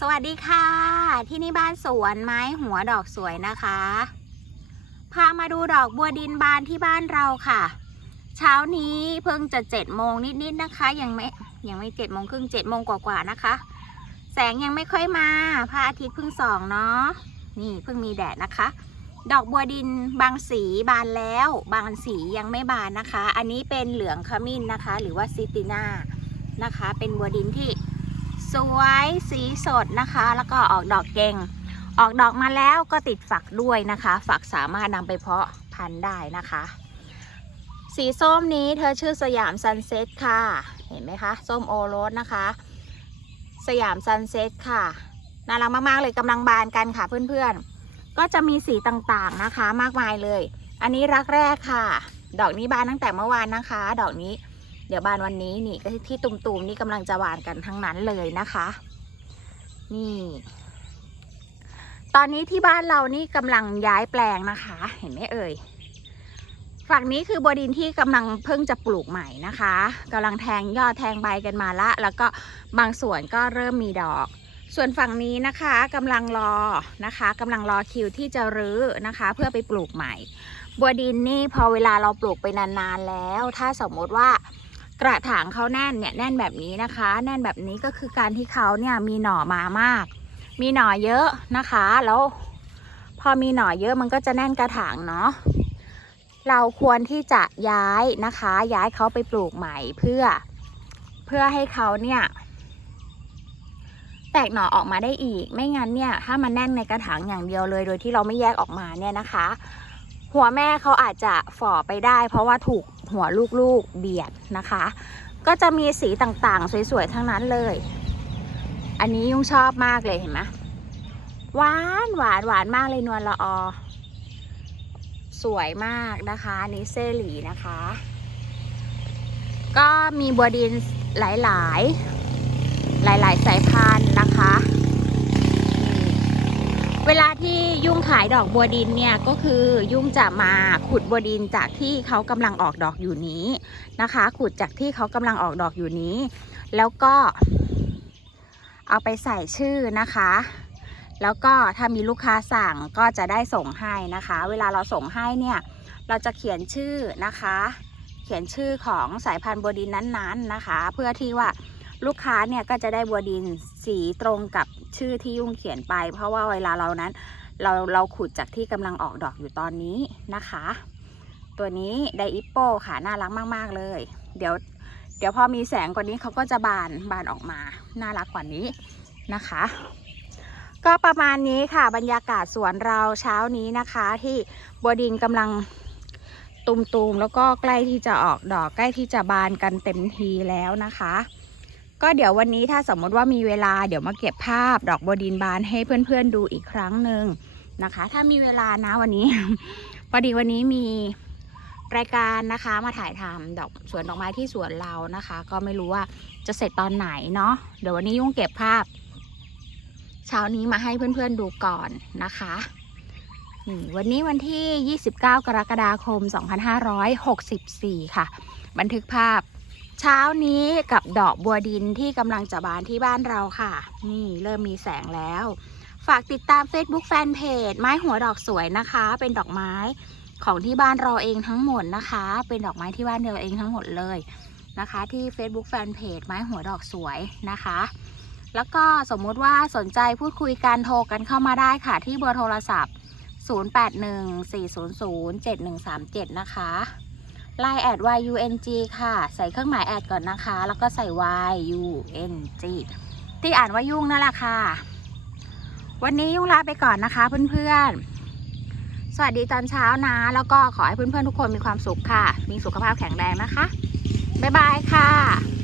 สวัสดีค่ะ ที่นี่บ้านสวนไม้หัวดอกสวยนะคะ พามาดูดอกบัวดินบานที่บ้านเราค่ะ เช้านี้เพิ่งจะเจ็ดโมงนิดๆนะคะ ยังไม่ยังไม่เจ็ดโมงครึ่งเจ็ดโมงกว่าๆนะคะ แสงยังไม่ค่อยมาพระอาทิตย์เพิ่งส่องเนาะนี่เพิ่งมีแดดนะคะ ดอกบัวดินบางสีบานแล้ว บางสียังไม่บานนะคะ อันนี้เป็นเหลืองขมิ้นนะคะ หรือว่าซิติน่านะคะ เป็นบัวดินที่ สวยสีสดนะคะ แล้วก็ออกดอกเก่ง ออกดอกมาแล้วก็ติดฝักด้วยนะคะ ฝักสามารถนำไปเพาะพันธุ์ได้นะคะ สีส้มนี้เธอชื่อสยามซันเซ็ตค่ะ เห็นไหมคะ ส้มโอรสนะคะ สยามซันเซ็ตค่ะ น่ารักมากๆเลยกำลังบานกันค่ะเพื่อนๆ ก็จะมีสีต่างๆนะคะมากมายเลย อันนี้รักแรกค่ะ ดอกนี้บานตั้งแต่เมื่อวานนะคะ ดอกนี้ เดี๋ยวบานวันนี้นี่ก็ที่ตุ่มๆนี่กำลังจะบานกันทั้งนั้นเลยนะคะ นี่ ตอนนี้ที่บ้านเรานี่กำลังย้ายแปลงนะคะ เห็นไหมเอ่ยฝั่งนี้คือบดินที่กำลังเพิ่งจะปลูกใหม่นะคะกำลังแทงยอดแทงใบกันมาละ แล้วก็บางส่วนก็เริ่มมีดอก ส่วนฝั่งนี้นะคะกำลังรอนะคะกำลังรอคิวที่จะรื้อนะคะ เพื่อไปปลูกใหม่ บัวดินนี่พอเวลาเราปลูกไปนานๆแล้ว ถ้าสมมติว่า กระถางเขาแน่นเนี่ยแน่นแบบนี้นะคะ แน่นแบบนี้ก็คือการที่เขาเนี่ยมีหน่อมามาก มีหน่อเยอะนะคะ แล้ว พอมีหน่อเยอะมันก็จะแน่นกระถางเนาะเราควรที่จะย้ายนะคะ ย้ายเขาไปปลูกใหม่เพื่อ เพื่อให้เขาเนี่ย แตกหน่อออกมาได้อีก ไม่งั้นเนี่ย ถ้ามันแน่นในกระถางอย่างเดียวเลย โดยที่เราไม่แยกออกมาเนี่ยนะคะ หัวแม่เขาอาจจะฝ่อไปได้ เพราะว่าถูก หัวลูกๆเบียดนะคะ ก็จะมีสีต่างๆ สวยๆ ทั้งนั้นเลย อันนี้ยุ่งชอบมากเลยเห็นไหมหวานหวานหวานมากเลยนวลละออ สวยมากนะคะอันนี้เซหลีนะคะ ก็มีบัวดินหลาย ๆ หลาย ๆ สายพันธุ์นะคะ เวลาที่ยุ่งขายดอกบัวดินเนี่ยก็คือยุ่งจะมาขุดบัวดินจากที่เขากำลังออกดอกอยู่นี้นะคะ ขุดจากที่เขากำลังออกดอกอยู่นี้ แล้วก็ เอาไปใส่ชื่อนะคะ แล้วก็ถ้ามีลูกค้าสั่งก็จะได้ส่งให้นะคะ เวลาเราส่งให้เนี่ยเราจะเขียนชื่อนะคะ เขียนชื่อของสายพันธุ์บัวดินนั้นๆนะคะ เพื่อที่ว่าลูกค้าเนี่ยก็จะได้บัวดินสีตรงกับ ชื่อที่ยุ่งเขียนไป เพราะว่าเวลาเรานั้น เราเราขุดจากที่กำลังออกดอกอยู่ตอนนี้นะคะ ตัวนี้ไดอิปโปค่ะน่ารักมาก ๆ เลย เดี๋ยวเดี๋ยวพอมีแสงกว่านี้เขาก็จะบานบานออกมา น่ารักกว่านี้นะคะ ก็ประมาณนี้ค่ะบรรยากาศสวนเราเช้านี้นะคะ ที่บัวดินกำลังตุมๆแล้วก็ใกล้ที่จะออกดอกใกล้ที่จะบานกันเต็มทีแล้วนะคะ ก็เดี๋ยววันนี้ถ้าสมมติว่ามีเวลาเดี๋ยวมาเก็บภาพดอกบัวดินบานให้เพื่อนๆดูอีกครั้งหนึ่งนะคะ ถ้ามีเวลานะวันนี้ พอดีวันนี้มีรายการนะคะมาถ่ายทำดอกสวนดอกไม้ที่สวนเรานะคะ ก็ไม่รู้ว่าจะเสร็จตอนไหนเนาะเดี๋ยววันนี้ยุ่งเก็บภาพ เช้านี้มาให้เพื่อนๆดูก่อนนะคะนี่วันนี้วันที่ 29 กรกฎาคม 2564 ค่ะ บันทึกภาพ เช้านี้กับดอกบัวดินที่กำลังจะบานที่บ้านเราค่ะ นี่เริ่มมีแสงแล้ว ฝากติดตาม Facebook Fanpage ไม้หัวดอกสวยนะคะ เป็นดอกไม้ของที่บ้านเราเองทั้งหมดนะคะ เป็นดอกไม้ที่บ้านเราเองทั้งหมดเลยนะคะ ที่ Facebook Fanpage ไม้หัวดอกสวยนะคะ แล้วก็สมมุติว่าสนใจพูดคุยกันโทรกันเข้ามาได้ค่ะ ที่เบอร์โทรศัพท์ 0814007137 นะคะ l i น์แอด YUNG ค่ะ ใส่เครื่องหมายแอดก่อนนะคะ แล้วก็ใส่ YUNG ที่อ่านว่ายุ่งนั่นแหละค่ะ วันนี้ยุ่งลาไปก่อนนะคะเพื่อนๆ สวัสดีตอนเช้านะ แล้วก็ขอให้เพื่อนๆทุกคนมีความสุขค่ะ มีสุขภาพแข็งแรงนะคะ บ๊ายบายค่ะ